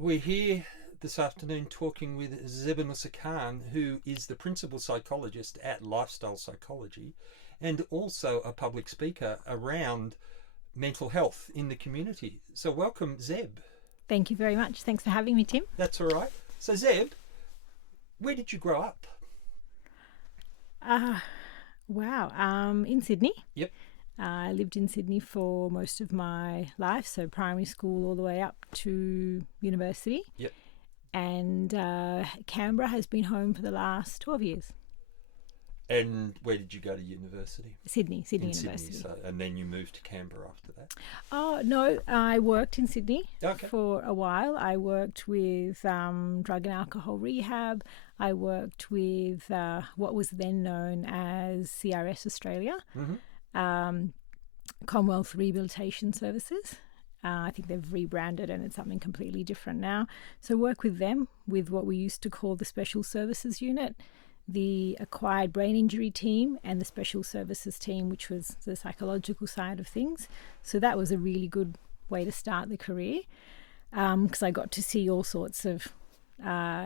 We're here this afternoon talking with Zebunnissa, who is the principal psychologist at Lifestyle Psychology and also a public speaker around mental health in the community. So welcome, Zeb. Thank you very much. Thanks for having me, Tim. That's all right. So Zeb, where did you grow up? In Sydney. Yep. I lived in Sydney for most of my life, so primary school all the way up to university. Yep. And Canberra has been home for the last 12 years. And where did you go to university? Sydney University. Sydney, and then you moved to Canberra after that? Oh, no, I worked in Sydney for a while. I worked with drug and alcohol rehab. I worked with what was then known as CRS Australia, Commonwealth Rehabilitation Services. I think they've rebranded and it's something completely different now. So work with them, with what we used to call the Special Services Unit, the Acquired Brain Injury Team, and the Special Services Team, which was the psychological side of things. So that was a really good way to start the career, because I got to see all sorts of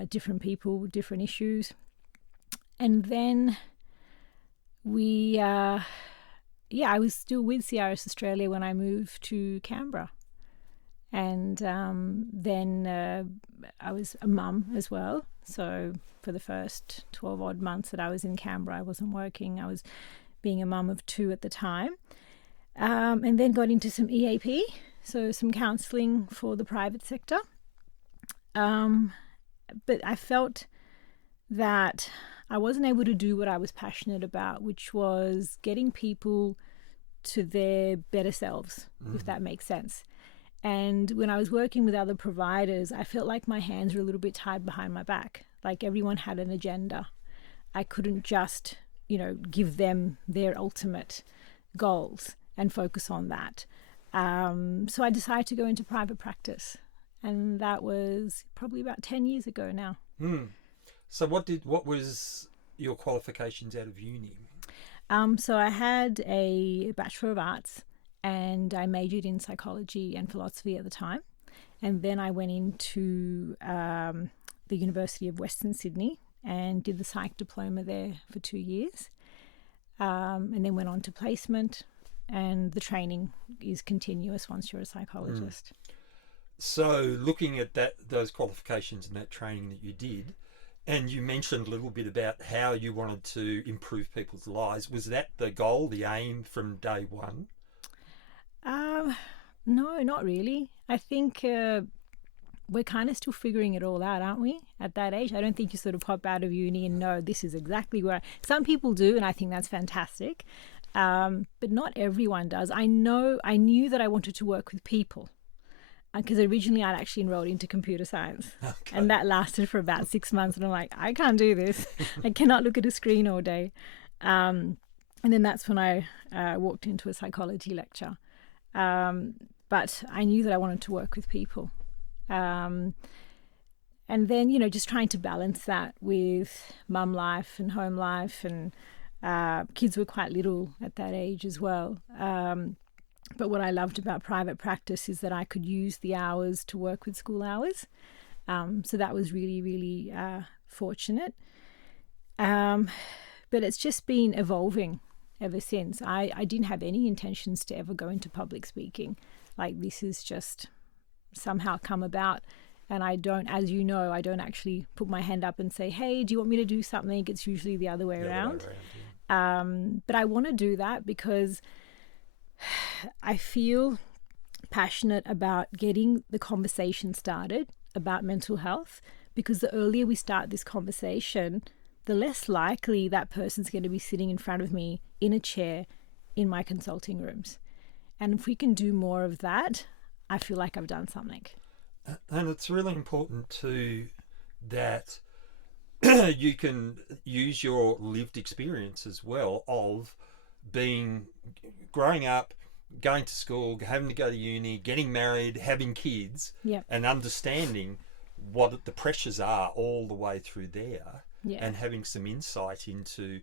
different people, different issues. And then I was still with CRS Australia when I moved to Canberra. And then I was a mum as well. So for the first 12 odd months that I was in Canberra, I wasn't working. I was being a mum of 2 at the time. And then got into some EAP, so some counselling for the private sector. But I felt that I wasn't able to do what I was passionate about, which was getting people to their better selves, if that makes sense. And when I was working with other providers, I felt like my hands were a little bit tied behind my back. Like everyone had an agenda. I couldn't just, give them their ultimate goals and focus on that. So I decided to go into private practice. And that was probably about 10 years ago now. So what was your qualifications out of uni? So I had a Bachelor of Arts and I majored in psychology and philosophy at the time. And then I went into the University of Western Sydney and did the psych diploma there for 2 years. And then went on to placement, and the training is continuous once you're a psychologist. So looking at those qualifications and that training that you did, and you mentioned a little bit about how you wanted to improve people's lives. Was that the goal, the aim from day one? No, not really. I think we're kind of still figuring it all out, aren't we, at that age? I don't think you sort of pop out of uni and know this is exactly where... Some people do, and I think that's fantastic. But not everyone does. I knew that I wanted to work with people, because originally I'd actually enrolled into computer science. Okay. And that lasted for about 6 months. And I'm like, I can't do this. I cannot look at a screen all day. And then that's when I walked into a psychology lecture. But I knew that I wanted to work with people. And then, just trying to balance that with mum life and home life. And kids were quite little at that age as well. But what I loved about private practice is that I could use the hours to work with school hours. So that was really, really fortunate. But it's just been evolving ever since. I didn't have any intentions to ever go into public speaking. Like, this has just somehow come about. And I don't, as you know, I don't actually put my hand up and say, hey, do you want me to do something? It's usually the other way around. But I want to do that because I feel passionate about getting the conversation started about mental health, because the earlier we start this conversation, the less likely that person's going to be sitting in front of me in a chair in my consulting rooms. And if we can do more of that, I feel like I've done something. And it's really important too that you can use your lived experience as well of growing up, going to school, having to go to uni, getting married, having kids, and understanding what the pressures are all the way through there, and having some insight into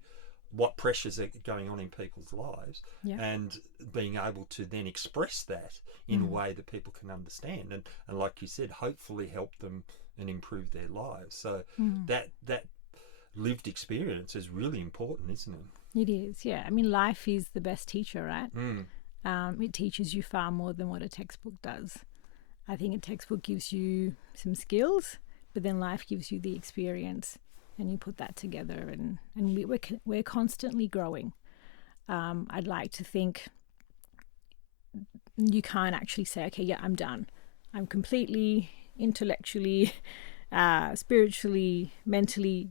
what pressures are going on in people's lives, Yeah. and being able to then express that in a way that people can understand, and like you said, hopefully help them and improve their lives. So that lived experience is really important, isn't it? It is, yeah. I mean, life is the best teacher, right? Mm. It teaches you far more than what a textbook does. I think a textbook gives you some skills, but then life gives you the experience, and you put that together, and we're constantly growing. I'd like to think you can't actually say, okay, yeah, I'm done. I'm completely intellectually, spiritually, mentally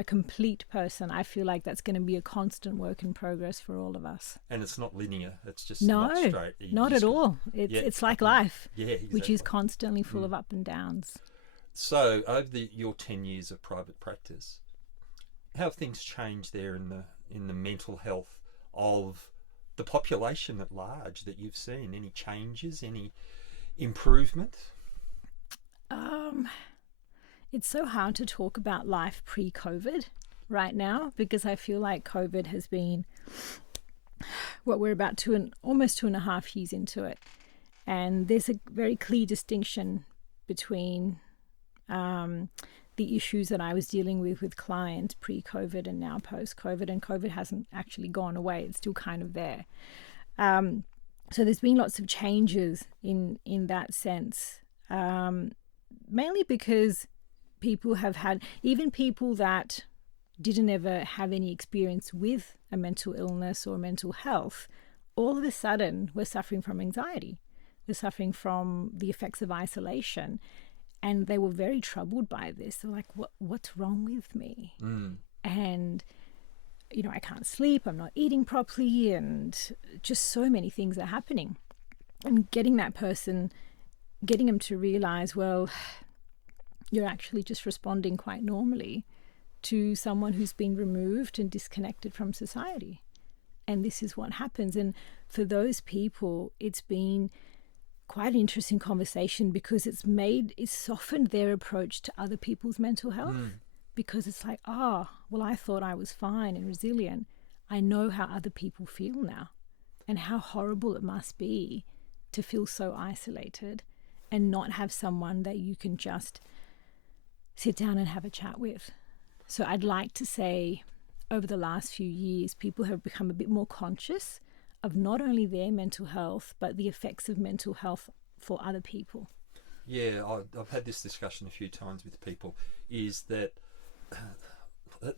a complete person. I feel like that's going to be a constant work in progress for all of us. And it's not linear. It's just No, not straight. not at all. It's like life, which is exactly. constantly full of up and downs. So over your 10 years of private practice, how have things changed there in the mental health of the population at large that you've seen? Any changes? Any improvement? It's so hard to talk about life pre-COVID right now, because I feel like COVID has been we're about almost 2.5 years into it, and there's a very clear distinction between the issues that I was dealing with clients pre-COVID and now post-COVID, and COVID hasn't actually gone away. It's still kind of there. So there's been lots of changes in that sense, mainly because people have had, even people that didn't ever have any experience with a mental illness or mental health, all of a sudden we're suffering from anxiety. We're suffering from the effects of isolation. And they were very troubled by this. They're like, what's wrong with me? And, I can't sleep, I'm not eating properly, and just so many things are happening. And getting them to realize, well, you're actually just responding quite normally to someone who's been removed and disconnected from society. And this is what happens. And for those people, it's been quite an interesting conversation, because it's softened their approach to other people's mental health. Because it's like, well, I thought I was fine and resilient. I know how other people feel now, and how horrible it must be to feel so isolated and not have someone that you can just sit down and have a chat with. So I'd like to say over the last few years, people have become a bit more conscious of not only their mental health, but the effects of mental health for other people. Yeah, I've had this discussion a few times with people, is that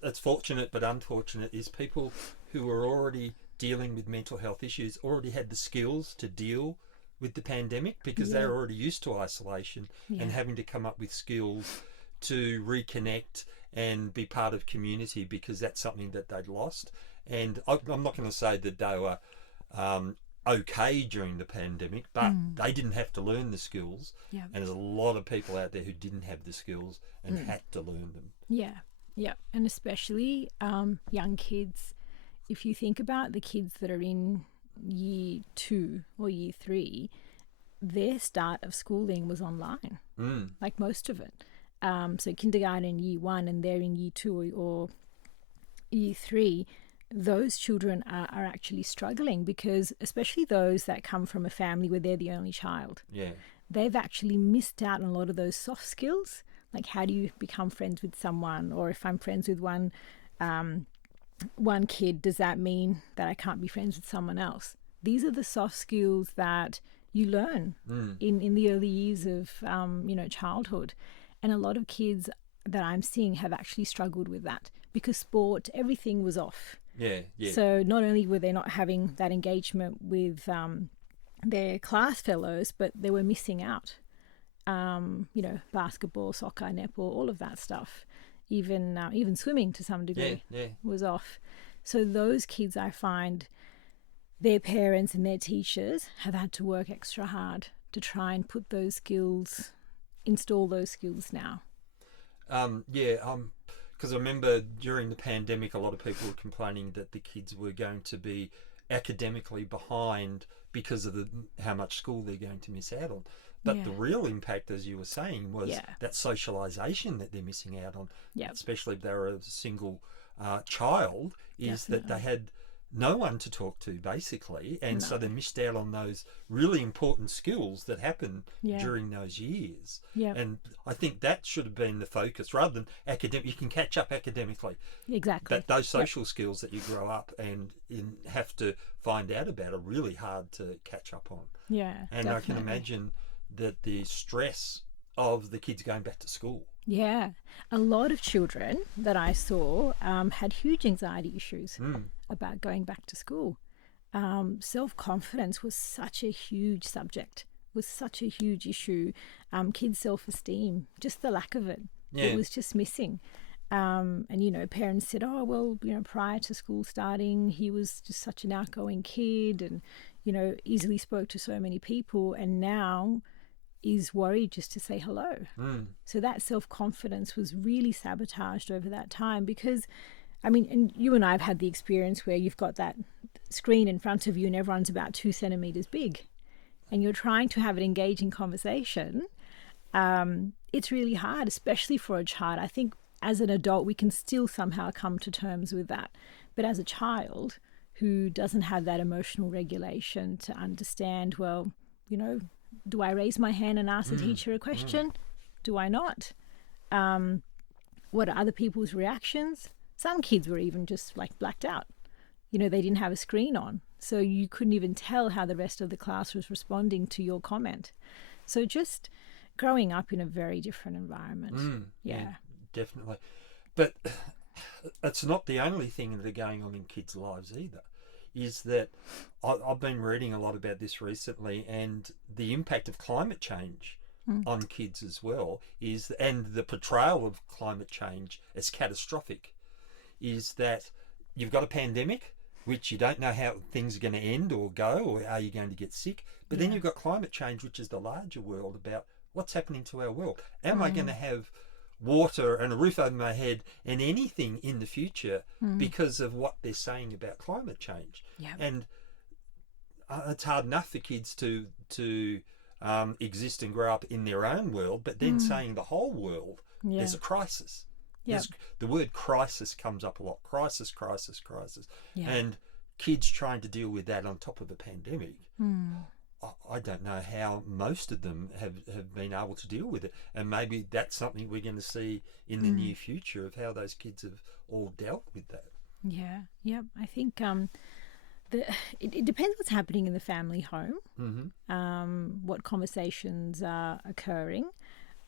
it's fortunate but unfortunate, is people who are already dealing with mental health issues already had the skills to deal with the pandemic, because they're already used to isolation and having to come up with skills to reconnect and be part of community, because that's something that they'd lost. And I'm not going to say that they were okay during the pandemic, but they didn't have to learn the skills. And there's a lot of people out there who didn't have the skills and had to learn them. Yeah, and especially young kids. If you think about the kids that are in year 2 or year 3, their start of schooling was online, like most of it. So kindergarten, year 1, and they're in year 2 or year 3. Those children are actually struggling, because especially those that come from a family where they're the only child, they've actually missed out on a lot of those soft skills, like how do you become friends with someone, or if I'm friends with one kid, does that mean that I can't be friends with someone else? These are the soft skills that you learn in the early years of childhood, and a lot of kids that I'm seeing have actually struggled with that, because sport, everything was off. So not only were they not having that engagement with their class fellows, but they were missing out. Basketball, soccer, netball, all of that stuff. Even swimming to some degree was off. So those kids, I find, their parents and their teachers have had to work extra hard to try and put those skills, install those skills now. Because I remember during the pandemic, a lot of people were complaining that the kids were going to be academically behind because of how much school they're going to miss out on. But the real impact, as you were saying, was that socialisation that they're missing out on, especially if they're a single child is that they Definitely. had no one to talk to, basically, and so No. they missed out on those really important skills that happen Yeah. during those years. Yep. And I think that should have been the focus rather than academic. You can catch up academically, Exactly. but those Yep. social skills that you grow up and have to find out about are really hard to catch up on. Yeah. And I can Definitely. imagine that the stress of the kids going back to school. Yeah, a lot of children that I saw had huge anxiety issues about going back to school. Self-confidence was such a huge subject, was such a huge issue. Kids' self-esteem, just the lack of it. Yeah. It was just missing. And, you know, parents said, oh, well, you know, prior to school starting, he was just such an outgoing kid and, you know, easily spoke to so many people. And now is worried just to say hello. So that self-confidence was really sabotaged over that time because, I mean, and you and I have had the experience where you've got that screen in front of you and everyone's about 2 centimeters big and you're trying to have an engaging conversation. It's really hard, especially for a child. I think as an adult, we can still somehow come to terms with that. But as a child who doesn't have that emotional regulation to understand, well, you know, do I raise my hand and ask the teacher a question? Do I not? What are other people's reactions? Some kids were even just like blacked out. You know, they didn't have a screen on. So you couldn't even tell how the rest of the class was responding to your comment. So just growing up in a very different environment. Yeah. Definitely. But it's not the only thing that are going on in kids' lives either. Is that I've been reading a lot about this recently, and the impact of climate change on kids as well and the portrayal of climate change as catastrophic is that you've got a pandemic, which you don't know how things are going to end or go, or are you going to get sick? But then you've got climate change, which is the larger world about what's happening to our world. Am I going to have water and a roof over my head and anything in the future because of what they're saying about climate change? Yep. And it's hard enough for kids to exist and grow up in their own world, but then saying the whole world, there's a crisis. Yep. The word crisis comes up a lot. Crisis, crisis, crisis. Yeah. And kids trying to deal with that on top of a pandemic. I don't know how most of them have been able to deal with it. And maybe that's something we're going to see in the near future of how those kids have all dealt with that. Yeah. Yep. I think it depends what's happening in the family home, what conversations are occurring,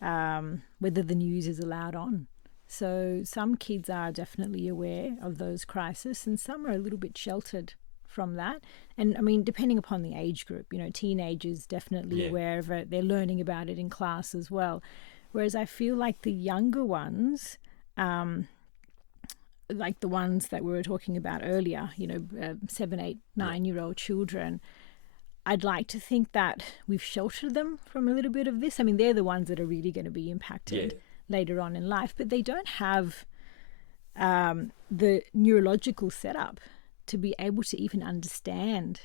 whether the news is allowed on. So some kids are definitely aware of those crises and some are a little bit sheltered from that. And I mean, depending upon the age group, you know, teenagers definitely aware of it. They're learning about it in class as well. Whereas I feel like the younger ones, like the ones that we were talking about earlier, you know, 7, 8, 9-year-old children, I'd like to think that we've sheltered them from a little bit of this. I mean, they're the ones that are really going to be impacted later on in life, but they don't have the neurological setup to be able to even understand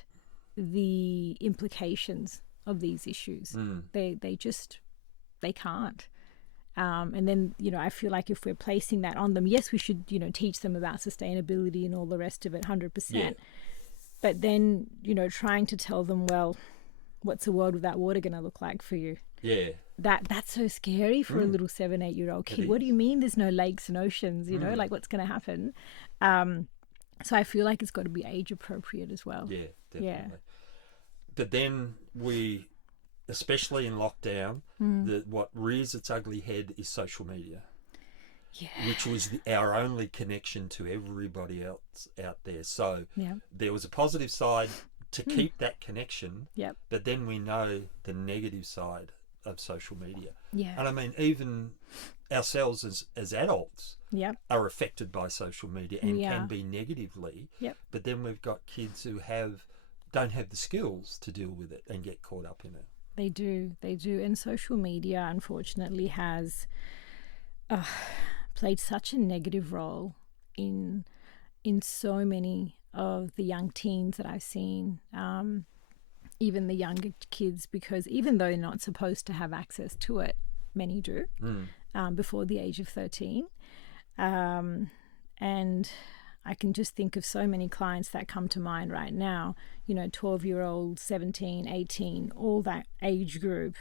the implications of these issues. They can't. And then, you know, I feel like if we're placing that on them, yes, we should, you know, teach them about sustainability and all the rest of it, 100%. But then, you know, trying to tell them, well, what's a world without water going to look like for you? Yeah. That's so scary for a little 7, 8-year-old kid. What do you mean there's no lakes and oceans? You know, like what's going to happen? So I feel like it's got to be age appropriate as well. Yeah, definitely. But then especially in lockdown, what rears its ugly head is social media. Which was our only connection to everybody else out there. So there was a positive side to keep that connection, but then we know the negative side of social media. And I mean, even ourselves as adults are affected by social media and can be negatively. But then we've got kids who don't have the skills to deal with it and get caught up in it. They do. And social media, unfortunately, has played such a negative role in so many of the young teens that I've seen, even the younger kids, because even though they're not supposed to have access to it, many do before the age of 13. And I can just think of so many clients that come to mind right now, 12-year-old, 17, 18, all that age group.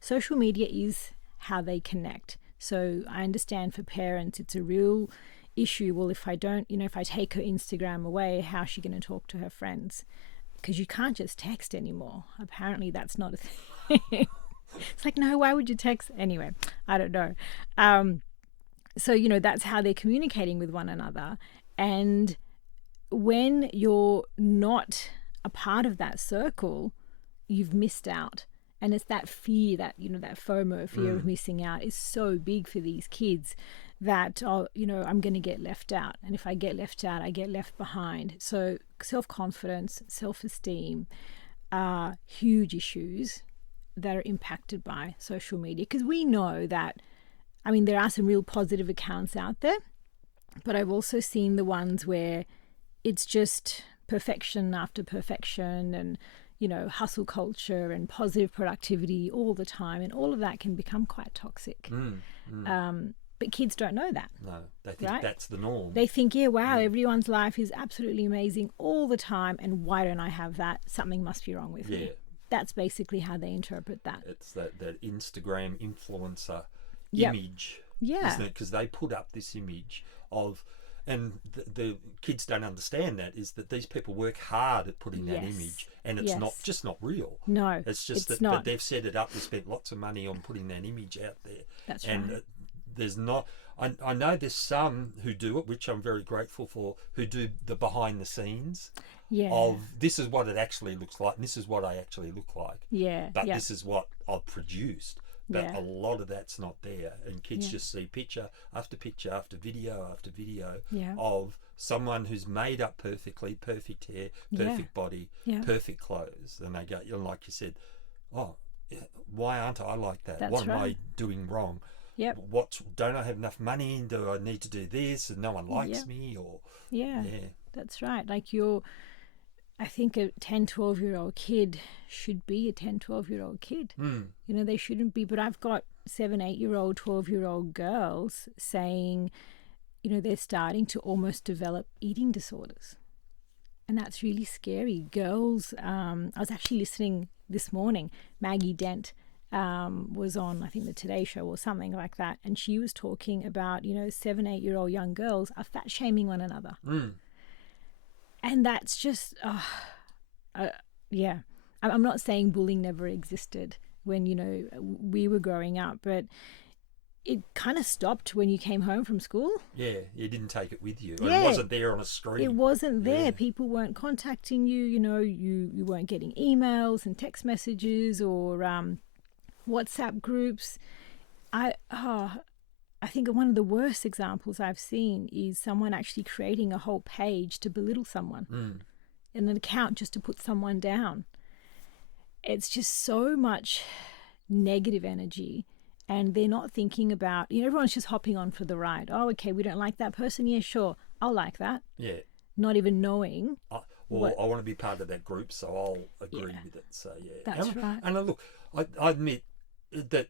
Social media is how they connect. So I understand for parents, it's a real issue. Well, if I don't, if I take her Instagram away, how's she going to talk to her friends? Because you can't just text anymore. Apparently that's not a thing. It's like, no, why would you text? Anyway, I don't know. So, that's how they're communicating with one another. And when you're not a part of that circle, you've missed out. And it's that fear, that, that FOMO, fear of missing out, is so big for these kids that, I'm going to get left out. And if I get left out, I get left behind. So self-confidence, self-esteem are huge issues that are impacted by social media. Because we know that, there are some real positive accounts out there, but I've also seen the ones where it's just perfection after perfection and, hustle culture and positive productivity all the time. And all of that can become quite toxic. But kids don't know that. No, they think that's the norm. They think, everyone's life is absolutely amazing all the time. And why don't I have that? Something must be wrong with me. That's basically how they interpret that. It's that Instagram influencer image, isn't it? Because they put up this image of, and the kids don't understand that, is that these people work hard at putting that image, and it's not real. No, it's just that they've set it up. They spent lots of money on putting that image out there. That's and right. There's not. I know there's some who do it, which I'm very grateful for, who do the behind the scenes. Of this is what it actually looks like, and this is what I actually look like. But this is what I've produced. But a lot of that's not there, and kids just see picture after picture after video after video of someone who's made up perfectly, perfect hair, perfect body, perfect clothes, and they go, like you said, why aren't I like that? That's what am I doing wrong? Don't I have enough money? Do I need to do this? And no one likes me? Or that's right. Like I think a 10, 12-year-old kid should be a 10, 12-year-old kid. They shouldn't be. But I've got 7, 8-year-old, 12-year-old girls saying, they're starting to almost develop eating disorders. And that's really scary. Girls, I was actually listening this morning, Maggie Dent was on, I think, the Today Show or something like that. And she was talking about, 7, 8-year-old young girls are fat shaming one another. And that's just, I'm not saying bullying never existed when, we were growing up, but it kind of stopped when you came home from school. Yeah, you didn't take it with you. It wasn't there on a screen. It wasn't there. People weren't contacting you, you weren't getting emails and text messages or WhatsApp groups. I think one of the worst examples I've seen is someone actually creating a whole page to belittle someone and an account just to put someone down. It's just so much negative energy, and they're not thinking about, everyone's just hopping on for the ride. Oh, okay, we don't like that person. Yeah, sure, I'll like that. Yeah. Not even knowing. I want to be part of that group, so I'll agree with it. So, That's right. And look, I admit that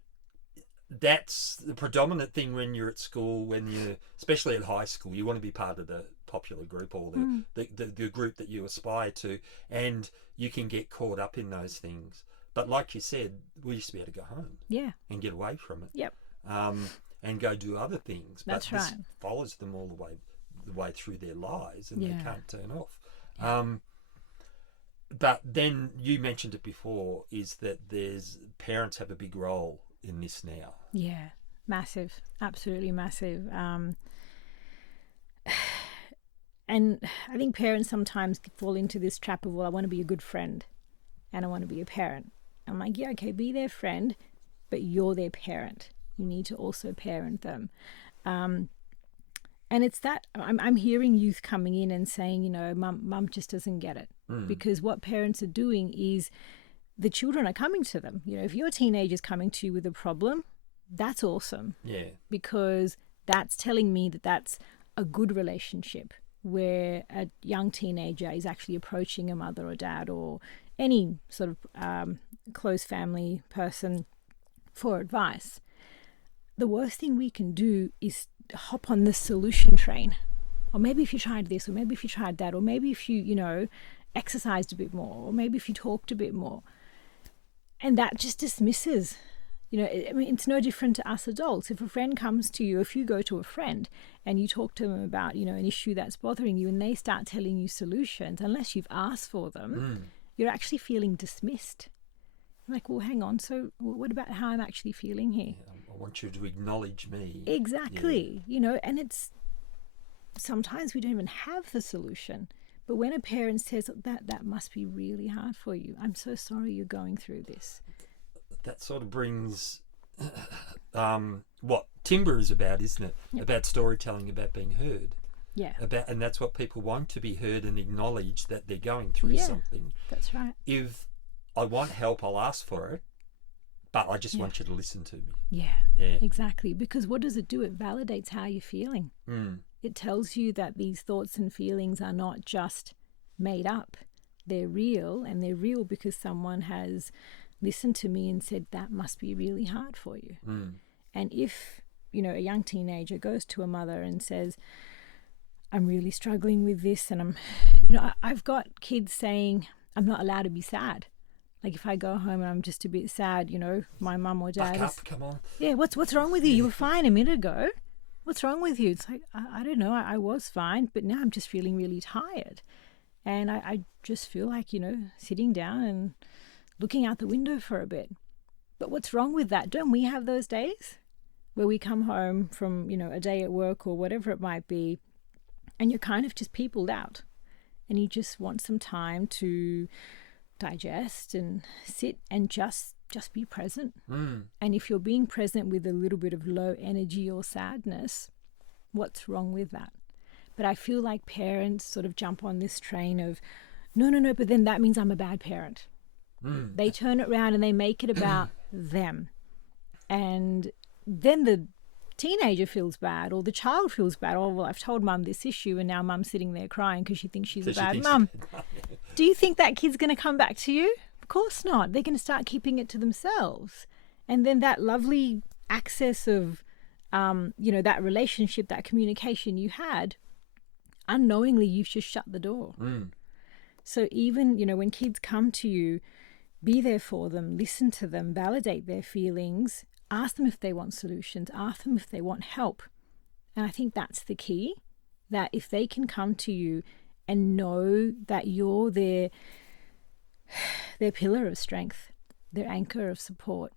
that's the predominant thing when you're at school, especially at high school, you want to be part of the popular group or the group that you aspire to, and you can get caught up in those things. But like you said, we used to be able to go home and get away from it. And go do other things. That's but right. This follows them all the way through their lives, and they can't turn off. But then you mentioned it before, is that parents have a big role in this now. Yeah, massive, absolutely massive. And I think parents sometimes fall into this trap of, well, I want to be a good friend and I want to be a parent. I'm like, yeah, okay, be their friend, but you're their parent. You need to also parent them. And it's that I'm hearing youth coming in and saying, mum just doesn't get it. Because what parents are doing is the children are coming to them. If your teenager's coming to you with a problem, that's awesome. Yeah. Because that's telling me that that's a good relationship where a young teenager is actually approaching a mother or dad or any sort of close family person for advice. The worst thing we can do is hop on the solution train or maybe if you tried this, or maybe if you tried that, or maybe if you, exercised a bit more, or maybe if you talked a bit more. And that just dismisses, I mean, it's no different to us adults. If a friend comes to you, if you go to a friend and you talk to them about, an issue that's bothering you, and they start telling you solutions, unless you've asked for them, you're actually feeling dismissed. Like, well, hang on. So what about how I'm actually feeling here? Yeah, I want you to acknowledge me. Exactly. And it's sometimes we don't even have the solution. But when a parent says that must be really hard for you. I'm so sorry you're going through this. That sort of brings what TIMBA is about, isn't it? Yep. About storytelling, about being heard. Yeah. And that's what people want, to be heard and acknowledge that they're going through something. That's right. If I want help, I'll ask for it, but I just want you to listen to me. Yeah, exactly. Because what does it do? It validates how you're feeling. It tells you that these thoughts and feelings are not just made up. They're real, and they're real because someone has listened to me and said that must be really hard for you. And if, a young teenager goes to a mother and says, I'm really struggling with this, and I've got kids saying, I'm not allowed to be sad. Like if I go home and I'm just a bit sad, my mum or dad come on. Yeah, what's wrong with you? You were fine a minute ago. What's wrong with you? It's like, I don't know, I was fine, but now I'm just feeling really tired. And I just feel like, sitting down and looking out the window for a bit. But what's wrong with that? Don't we have those days where we come home from, a day at work or whatever it might be, and you're kind of just peopled out and you just want some time to digest and sit and just be present. And if you're being present with a little bit of low energy or sadness, what's wrong with that? But I feel like parents sort of jump on this train of, no, but then that means I'm a bad parent. They turn it around and they make it about them. And then the teenager feels bad, or the child feels bad. Oh, well, I've told mum this issue and now mum's sitting there crying because she thinks she's a bad mum. Do you think that kid's going to come back to you? Of course not. They're going to start keeping it to themselves. And then that lovely access of, that relationship, that communication you had, unknowingly you've just shut the door. So even, when kids come to you, be there for them, listen to them, validate their feelings, ask them if they want solutions, ask them if they want help. And I think that's the key, that if they can come to you and know that you're their pillar of strength, their anchor of support,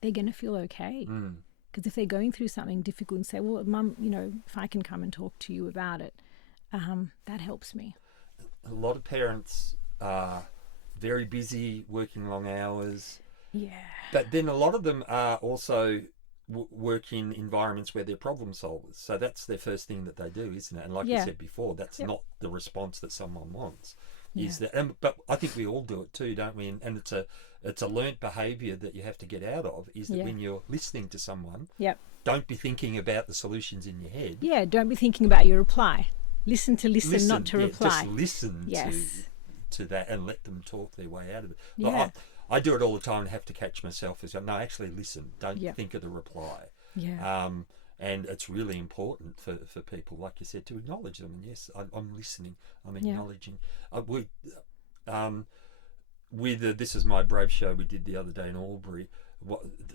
they're going to feel okay. Because if they're going through something difficult and say, well, mum, if I can come and talk to you about it, that helps me. A lot of parents are very busy, working long hours. Yeah. But then a lot of them are also work in environments where they're problem solvers. So that's their first thing that they do, isn't it? And like you said before, that's not the response that someone wants. Is that? But I think we all do it too, don't we? And it's a learnt behaviour that you have to get out of. Is that when you're listening to someone, don't be thinking about the solutions in your head. Yeah, don't be thinking about your reply. Listen, not to reply. Just listen to that and let them talk their way out of it. Like I do it all the time and have to catch myself as no, actually listen. Don't think of the reply. And it's really important for people, like you said, to acknowledge them. And yes, I'm listening. I'm acknowledging. With This Is My Brave show we did the other day in Albury,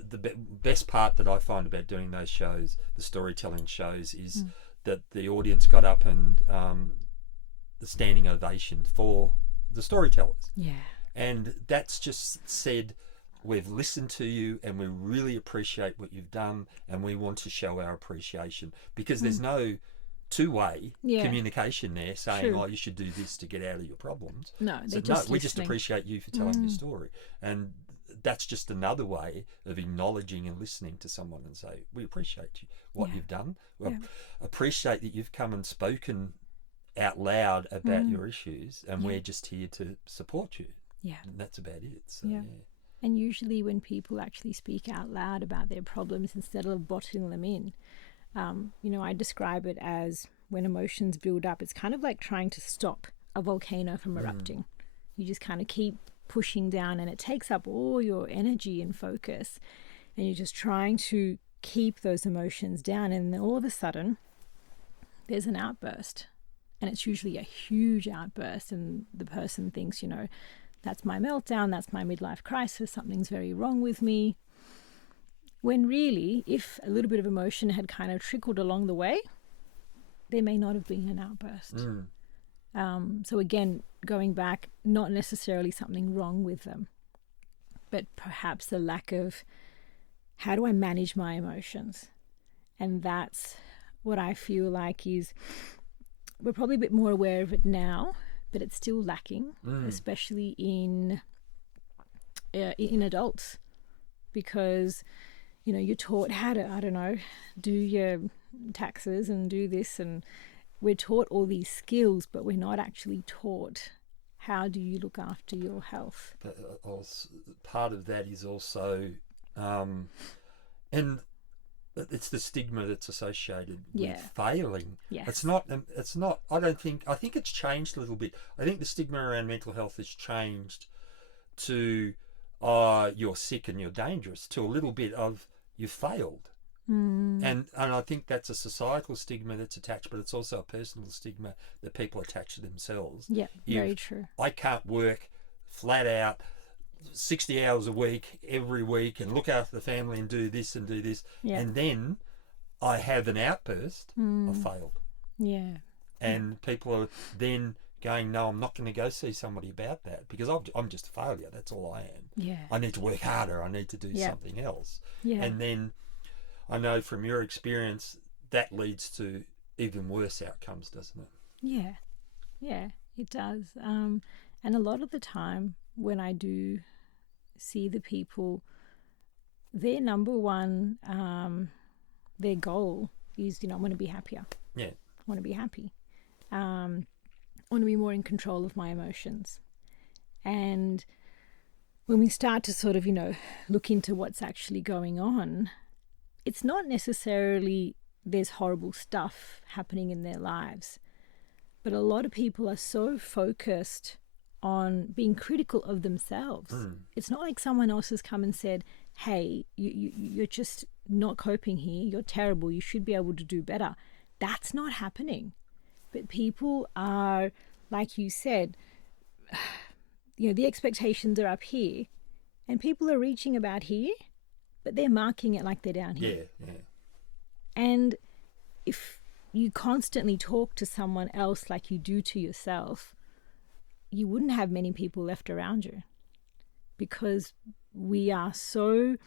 the best part that I find about doing those shows, the storytelling shows, is that the audience got up and the standing ovation for the storytellers. And that's just said, we've listened to you and we really appreciate what you've done and we want to show our appreciation, because there's no two-way communication there saying, oh, you should do this to get out of your problems. No, we just appreciate you for telling your story. And that's just another way of acknowledging and listening to someone and say, we appreciate you, what you've done. We appreciate that you've come and spoken out loud about your issues, and we're just here to support you. And that's about it. So, And usually when people actually speak out loud about their problems instead of bottling them in, I describe it as when emotions build up, it's kind of like trying to stop a volcano from erupting. You just kind of keep pushing down and it takes up all your energy and focus, and you're just trying to keep those emotions down, and then all of a sudden there's an outburst. And it's usually a huge outburst, and the person thinks, that's my meltdown, that's my midlife crisis, something's very wrong with me. When really, if a little bit of emotion had kind of trickled along the way, there may not have been an outburst. So again, going back, not necessarily something wrong with them, but perhaps the lack of, how do I manage my emotions? And that's what I feel like is, we're probably a bit more aware of it now, but it's still lacking, especially in adults, because you're taught how to, I don't know, do your taxes and do this, and we're taught all these skills, but we're not actually taught, how do you look after your health? Part of that is also, and it's the stigma that's associated with failing. Yes. It's not, I think it's changed a little bit. I think the stigma around mental health has changed to, you're sick and you're dangerous, to a little bit of, you failed. And I think that's a societal stigma that's attached, but it's also a personal stigma that people attach to themselves. Yeah, very true. I can't work flat out 60 hours a week every week and look after the family and do this, and then I have an outburst. I failed. Yeah. And people are then going, no, I'm not going to go see somebody about that, because I'm just a failure. That's all I am. Yeah. I need to work harder. I need to do something else. Yeah. And then I know from your experience that leads to even worse outcomes, doesn't it? Yeah, it does. And a lot of the time when I do see the people, their number one, their goal is, I want to be happier. Yeah. I want to be happy. I want to be more in control of my emotions. And when we start to sort of, look into what's actually going on, it's not necessarily there's horrible stuff happening in their lives, but a lot of people are so focused on being critical of themselves. It's not like someone else has come and said, hey, you're just not coping here, you're terrible, you should be able to do better. That's not happening. But people are, like you said, the expectations are up here, and people are reaching about here, but they're marking it like they're down here. Yeah. And if you constantly talk to someone else like you do to yourself, you wouldn't have many people left around you, because we are so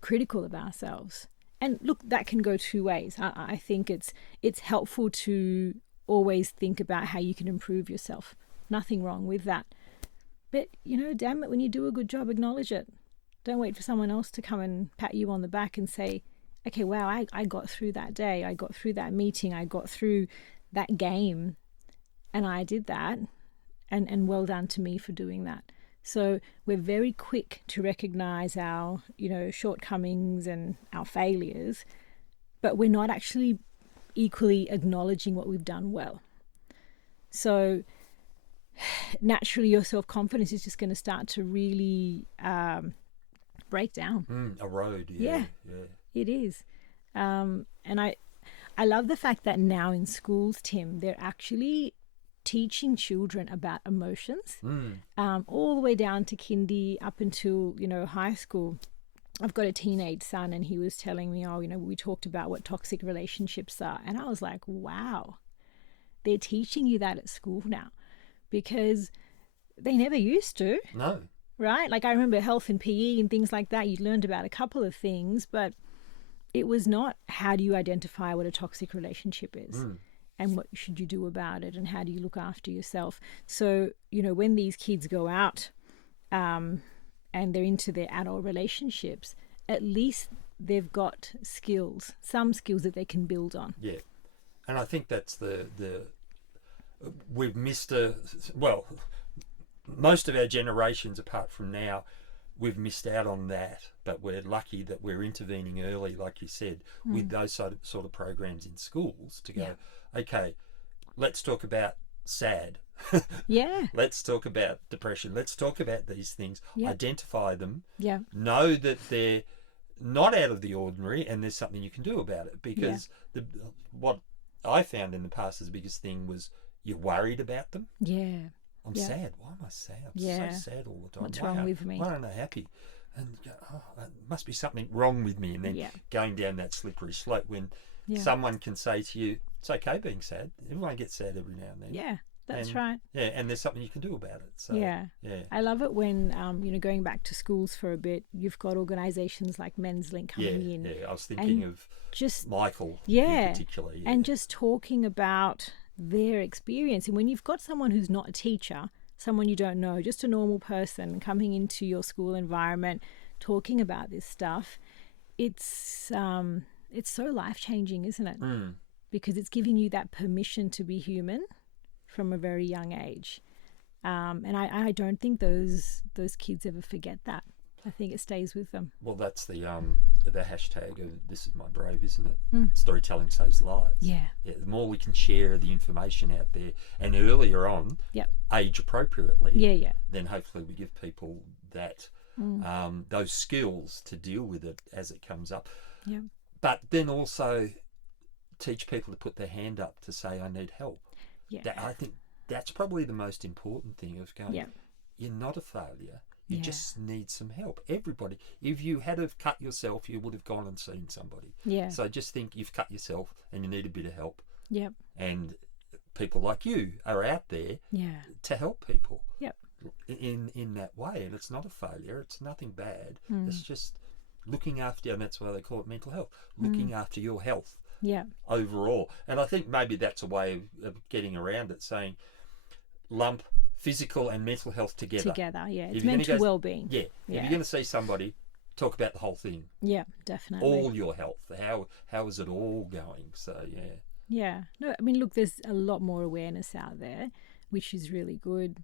critical of ourselves. And look, that can go two ways. I think it's helpful to always think about how you can improve yourself. Nothing wrong with that. But, damn it, when you do a good job, acknowledge it. Don't wait for someone else to come and pat you on the back and say, okay, wow, I got through that day. I got through that meeting. I got through that game. And I did that. And well done to me for doing that. So we're very quick to recognize our, shortcomings and our failures, but we're not actually equally acknowledging what we've done well. So naturally, your self-confidence is just going to start to really break down. Erode, yeah. It is. And I love the fact that now in schools, Tim, they're actually teaching children about emotions, all the way down to kindy up until, high school. I've got a teenage son, and he was telling me, we talked about what toxic relationships are. And I was like, wow, they're teaching you that at school now, because they never used to. No. Right? Like I remember health and PE and things like that. You learned about a couple of things, but it was not, how do you identify what a toxic relationship is? And what should you do about it, and how do you look after yourself? So, when these kids go out and they're into their adult relationships, at least they've got skills, some skills that they can build on. Yeah. And I think that's we've missed most of our generations, apart from now, we've missed out on that, but we're lucky that we're intervening early, like you said, with those sort of programs in schools to go, okay, let's talk about sad. Yeah. Let's talk about depression. Let's talk about these things, identify them, know that they're not out of the ordinary, and there's something you can do about it, because what I found in the past the biggest thing was you're worried about them. Yeah. I'm Yeah. sad. Why am I sad? I'm Yeah. so sad all the time. What's wrong with me? Why aren't I happy? And you go, oh, there must be something wrong with me. And then Yeah. going down that slippery slope when Yeah. someone can say to you, it's okay being sad. Everyone gets sad every now and then. Yeah. That's And- right. Yeah, and there's something you can do about it. So, Yeah. yeah. I love it when, going back to schools for a bit, you've got organisations like Men's Link coming in. Yeah, I was thinking of Just, Michael yeah. in particular. Yeah. and just talking about their experience. And when you've got someone who's not a teacher, someone you don't know, just a normal person coming into your school environment, talking about this stuff, it's so life-changing, isn't it? Because it's giving you that permission to be human from a very young age. And I don't think those kids ever forget that. I think it stays with them. Well, that's the hashtag of This Is My Brave, isn't it? Storytelling saves lives. Yeah. The more we can share the information out there and earlier on, Yep. age appropriately, Yeah. then hopefully we give people that those skills to deal with it as it comes up. Yeah. But then also teach people to put their hand up to say, I need help. Yeah. I think that's probably the most important thing of going, Yeah. you're not a failure. You Yeah. just need some help. Everybody, if you had have cut yourself, you would have gone and seen somebody. Yeah. So just think you've cut yourself and you need a bit of help. Yep. And people like you are out there Yeah. to help people Yep. in that way. And it's not a failure. It's nothing bad. It's just looking after you. And that's why they call it mental health. Looking after your health Yeah. overall. And I think maybe that's a way of getting around it, saying lump physical and mental health together. Yeah. If It's you're gonna mental go- well-being. Yeah. If Yeah. you're going to see somebody, talk about the whole thing. Yeah, definitely. All your health. How is it all going? So, yeah. Yeah. No, I mean, look, there's a lot more awareness out there, which is really good.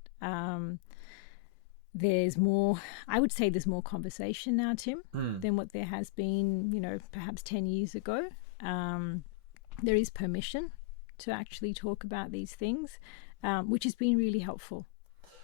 There's more, I would say there's more conversation now, Tim, than what there has been, perhaps 10 years ago. There is permission to actually talk about these things, which has been really helpful.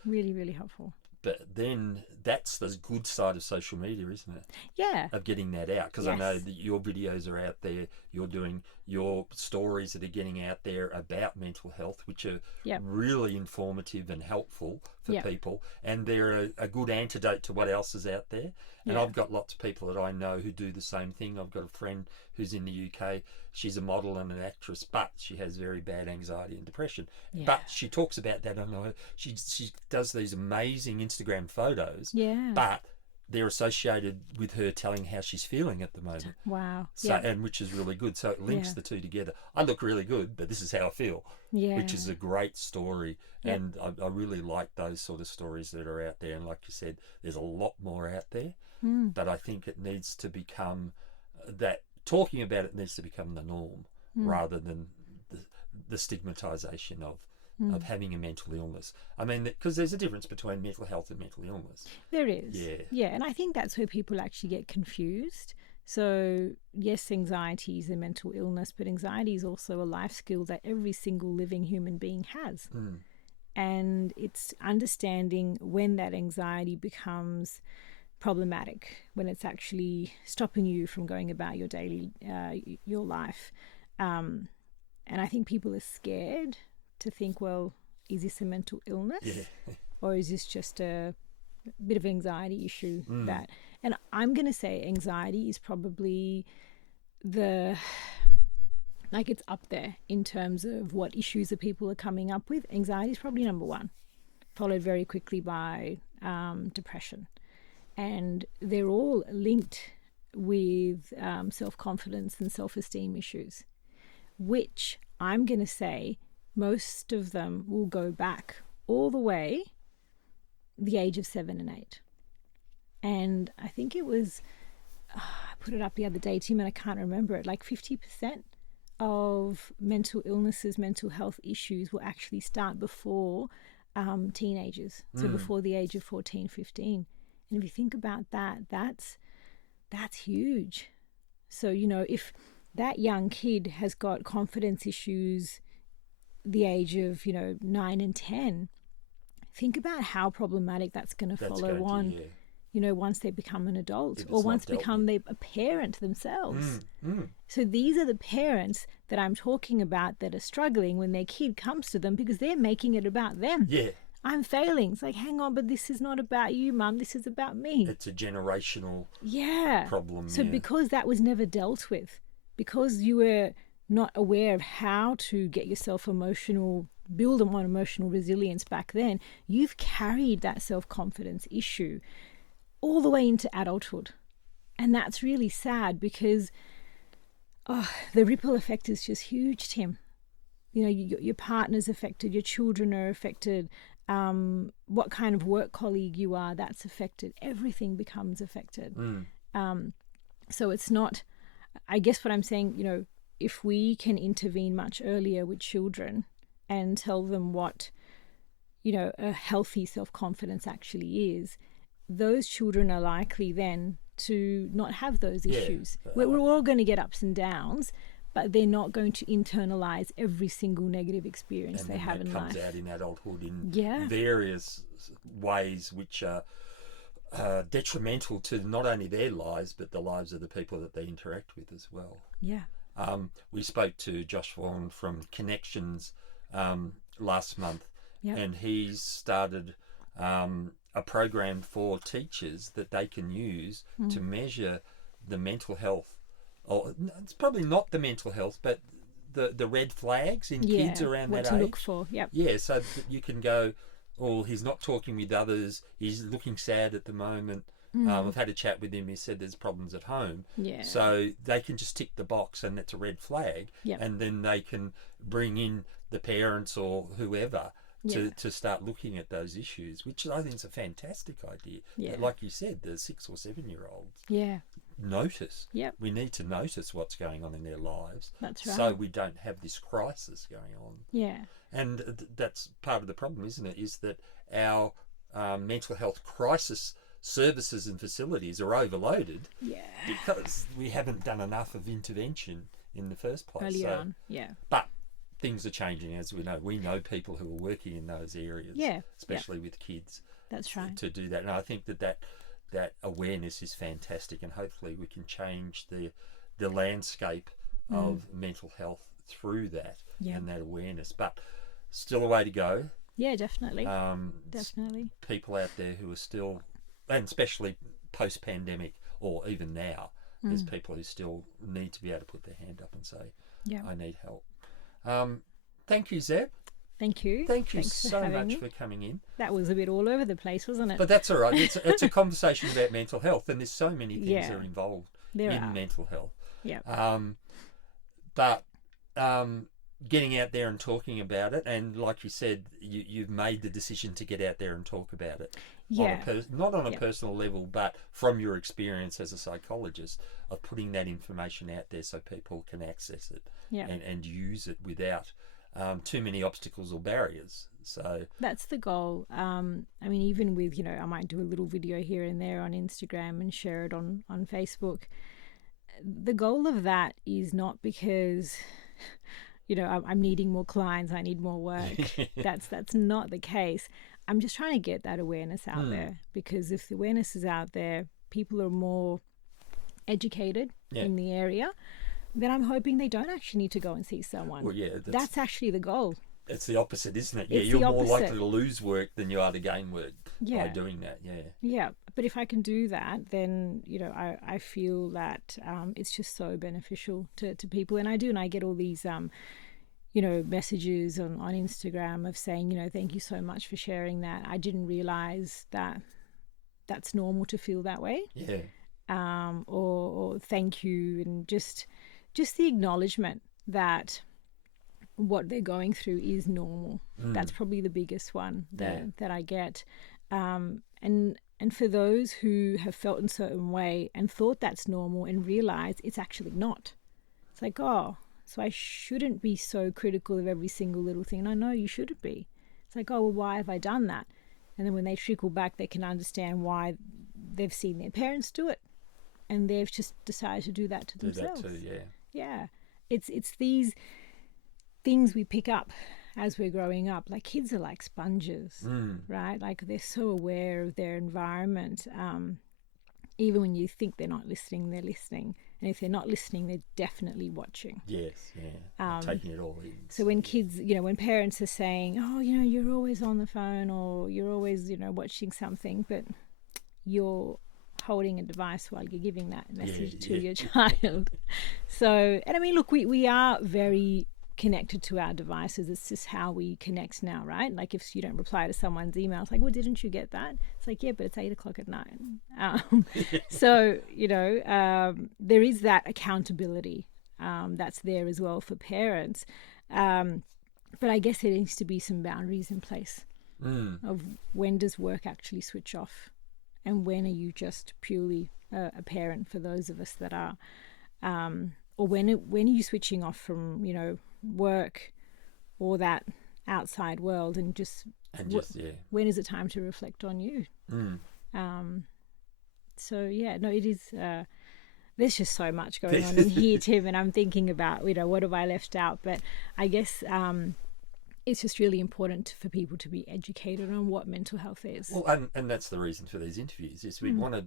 Really, really helpful. But then that's the good side of social media, isn't it? Yeah. Of getting that out. Because I know Yes. that your videos are out there. You're doing your stories that are getting out there about mental health, which are Yep. really informative and helpful for Yep. people. And they're a good antidote to what else is out there. And Yeah. I've got lots of people that I know who do the same thing. I've got a friend who's in the UK. She's a model and an actress, but she has very bad anxiety and depression. Yeah. But she talks about that on her. She does these amazing Instagram photos. Yeah. But they're associated with her telling how she's feeling at the moment. Wow. So, Yeah. and which is really good. So it links Yeah. the two together. I look really good, but this is how I feel, Yeah. which is a great story. Yeah. And I really like those sort of stories that are out there. And like you said, there's a lot more out there. But I think it needs to become that talking about it needs to become the norm rather than the stigmatization of having a mental illness. I mean, because there's a difference between mental health and mental illness. There is. Yeah. Yeah, and I think that's where people actually get confused. So, yes, anxiety is a mental illness, but anxiety is also a life skill that every single living human being has. And it's understanding when that anxiety becomes problematic, when it's actually stopping you from going about your daily, your life. And I think people are scared to think, well, is this a mental illness? Yeah. Or is this just a bit of anxiety issue that, and I'm going to say anxiety is probably it's up there in terms of what issues that people are coming up with. Anxiety is probably number one, followed very quickly by depression. And they're all linked with self-confidence and self-esteem issues, which I'm going to say most of them will go back all the way the age of 7 and 8. And I think it was, I put it up the other day, Tim, and I can't remember it, like 50% of mental illnesses, mental health issues will actually start before teenagers, so before the age of 14, 15. And if you think about that, that's huge. So, if that young kid has got confidence issues the age of, 9 and 10, think about how problematic that's going to follow on once they become an adult, If or it's not once dealt become with. a parent themselves. Mm. So these are the parents that I'm talking about that are struggling when their kid comes to them because they're making it about them. Yeah, I'm failing. It's like, hang on, but this is not about you, Mum. This is about me. it's a generational Yeah. problem. So yeah. because that was never dealt with, because you were not aware of how to get yourself build on emotional resilience back then, you've carried that self-confidence issue all the way into adulthood. And that's really sad because the ripple effect is just huge, Tim. Your partner's affected, your children are affected, what kind of work colleague you are, that's affected. Everything becomes affected. So it's not, I guess what I'm saying, if we can intervene much earlier with children and tell them what, a healthy self-confidence actually is, those children are likely then to not have those issues. We're all going to get ups and downs, but they're not going to internalize every single negative experience they have in life. And that comes out in adulthood in various ways which are detrimental to not only their lives but the lives of the people that they interact with as well. Yeah. We spoke to Josh Vaughan from Connections last month, and he's started a program for teachers that they can use to measure the mental health. Or it's probably not the mental health, but the red flags in kids around that age. What to look for, yep. Yeah, so that you can go, oh, he's not talking with others, he's looking sad at the moment. I've had a chat with him, he said there's problems at home. Yeah. So they can just tick the box and it's a red flag. Yep. And then they can bring in the parents or whoever to start looking at those issues, which I think is a fantastic idea. Yeah. Like you said, the 6 or 7 year olds. Yeah. Notice. Yep. We need to notice what's going on in their lives. That's right. So we don't have this crisis going on. Yeah. And that's part of the problem, isn't it? Is that our mental health crisis services and facilities are overloaded. Yeah. Because we haven't done enough of intervention in the first place. Earlier on. Yeah. But things are changing, as we know. We know people who are working in those areas. Yeah. Especially with kids. That's right. To do that. And I think that awareness is fantastic, and hopefully we can change the landscape of mental health through that and that awareness. But still a way to go. Yeah, definitely. Definitely. People out there who are still, and especially post-pandemic or even now, there's people who still need to be able to put their hand up and say, I need help. Thank you, Zeb. Thank you. Thank you Thanks so much for coming in. That was a bit all over the place, wasn't it? But that's all right. It's a conversation about mental health, and there's so many things that are involved in mental health. Yeah. But getting out there and talking about it, and like you said, you've made the decision to get out there and talk about it. Yeah. Not on a personal level, but from your experience as a psychologist of putting that information out there so people can access it and use it without too many obstacles or barriers. So that's the goal. I mean, even with, I might do a little video here and there on Instagram and share it on Facebook. The goal of that is not because, I'm needing more clients, I need more work. That's not the case. I'm just trying to get that awareness out there, because if the awareness is out there, people are more educated in the area, then I'm hoping they don't actually need to go and see someone. Well, that's actually the goal. It's the opposite, isn't it? Yeah, you're more likely to lose work than you are to gain work by doing that. Yeah, but if I can do that, then I feel that it's just so beneficial to people, and I get all these messages on Instagram of saying, thank you so much for sharing that. I didn't realize that that's normal to feel that way. Yeah. Or thank you, and just the acknowledgement that what they're going through is normal. That's probably the biggest one that I get. And for those who have felt in a certain way and thought that's normal and realize it's actually not. It's like, so I shouldn't be so critical of every single little thing. And I know you shouldn't be. It's like, well, why have I done that? And then when they trickle back, they can understand why they've seen their parents do it, and they've just decided to do that to themselves. That too, Yeah. It's these things we pick up as we're growing up, like kids are like sponges, right? Like they're so aware of their environment. Even when you think they're not listening, they're listening. And if they're not listening, they're definitely watching. Yes, yeah. Taking it all in. So when kids, when parents are saying, oh, you're always on the phone or you're always, watching something, but you're holding a device while you're giving that message to your child. So, and I mean, look, we are very connected to our devices. It's just how we connect now, right? Like if you don't reply to someone's email, it's like, well, didn't you get that? It's like, yeah, but it's 8:00 at night. So, there is that accountability that's there as well for parents. But I guess there needs to be some boundaries in place of when does work actually switch off and when are you just purely a parent for those of us that are, or when are you switching off from, work or that outside world and just when is it time to reflect on you? So it is there's just so much going on in here, Tim, and I'm thinking about what have I left out, but I guess it's just really important for people to be educated on what mental health is. Well, and that's the reason for these interviews is we want to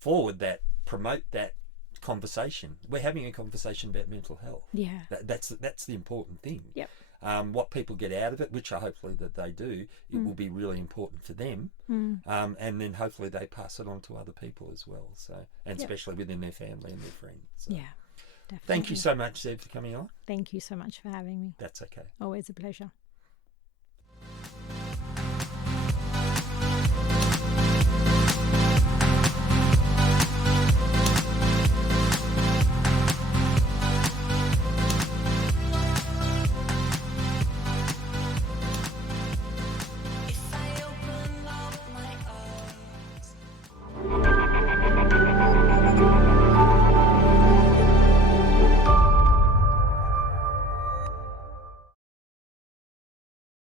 promote that conversation. We're having a conversation about mental health. Yeah, that's the important thing. Yep. What people get out of it, which I hopefully that they do, it will be really important for them, and then hopefully they pass it on to other people as well. So, and especially within their family and their friends. So. Yeah, definitely. Thank you so much, Zeb, for coming on. Thank you so much for having me. That's okay. Always a pleasure.